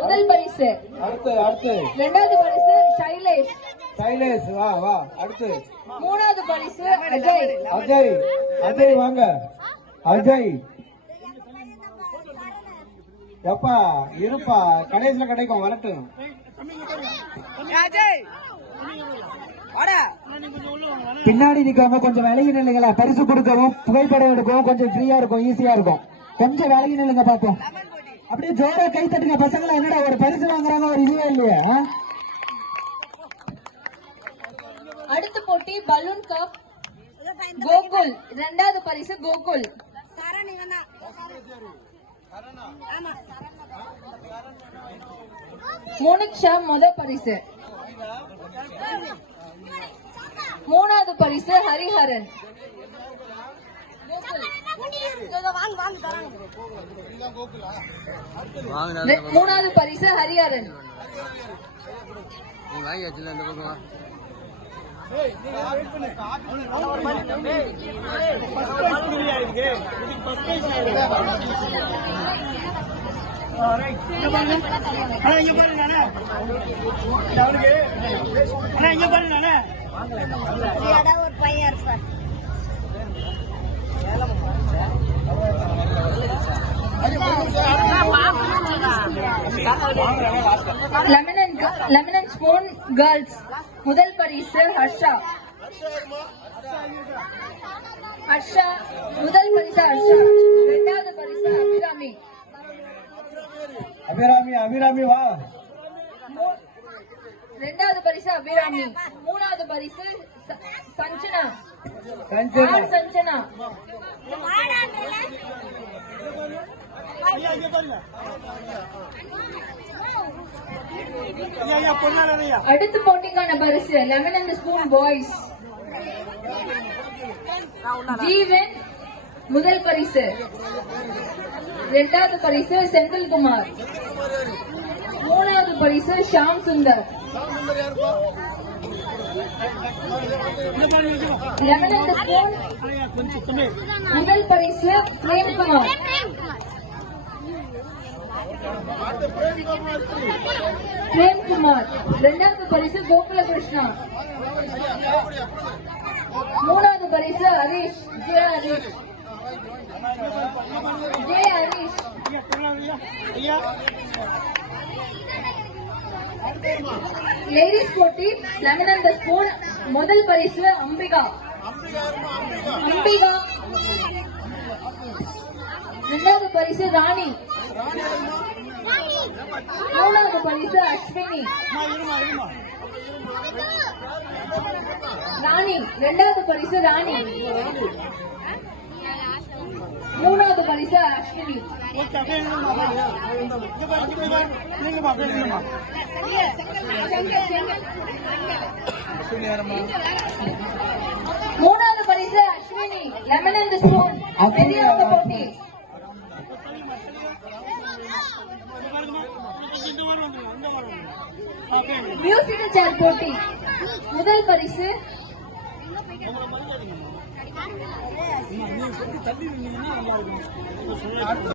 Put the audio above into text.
முதல் பரிசு. அடுத்து அடுத்து இரண்டாவது பரிசு ஷைலேஷ். சைலேஷ் வா வா. அடுத்து மூணாவது பரிசு அஜய். அஜய் அஜய் வாங்க. அஜய் எப்பா இருப்பா, கடைசியில கிடைக்கும் வரட்டும். பின்னாடி நிக்காம கொஞ்சம் விலகி நில்லுங்களா. பரிசு கொடுக்கவும் புகைப்படம் எடுக்கவும் கொஞ்சம் ஃப்ரீயா இருக்கும், ஈஸியா இருக்கும். கொஞ்சம் விலகி நில்லுங்க பாப்போம். அப்படியே ஜோரா கை தட்டுங்க பசங்களா. என்னடா ஒரு பரிசு வாங்குறாங்க, ஒரு இதுவே இல்லையா? அடுத்த போட்டி பலூன் கப் கோகுல். இரண்டாவது பரிசு கோகுல். மோனிக்ஷா முதல் பரிசு. மூணாவது பரிசு ஹரிஹரன். மூணாவது பரிசு ஹரிஹரன். ஒரு பையன் லெமன் அண்ட் ஸ்பூன் கேர்ள்ஸ். முதல் பரிசு ஹர்ஷா. முதல் பரிசு ஹர்ஷா. இரண்டாவது பரிசு அபிராமி. அபிராமி வா. இரண்டாவது பரிசு அபிராமி. மூணாவது பரிசு சஞ்சனா. சஞ்சனா. அடுத்த போட்டிக்கான பரிசு lemon and spoon boys. Jeevan முதல் பரிசு. இரண்டாவது பரிசு செந்தில்குமார். மூணாவது பரிசு Sham Sundar. Lemon and spoon முதல் பரிசு பிரேம்குமார். இரண்டாவது பரிசு கோகுலகிருஷ்ணா. மூணாவது பரிசு ஹரீஷ். லேடிஸ் போட்டி லெமன் அண்ட் ஸ்பூன். முதல் பரிசு அம்பிகா. இரண்டாவது பரிசு ராணி. மூணாவது பரிசு அஸ்வினி. இரண்டாவது பரிசு ராணி. மூணாவது பரிசு அஸ்வினி. மூணாவது பரிசு அஸ்வினி. லெமன் அண்ட் ஸ்பூன் பெரியவங்க போட்டி. மியூசிக்கல் சேர் போட்டி. முதல் பரிசு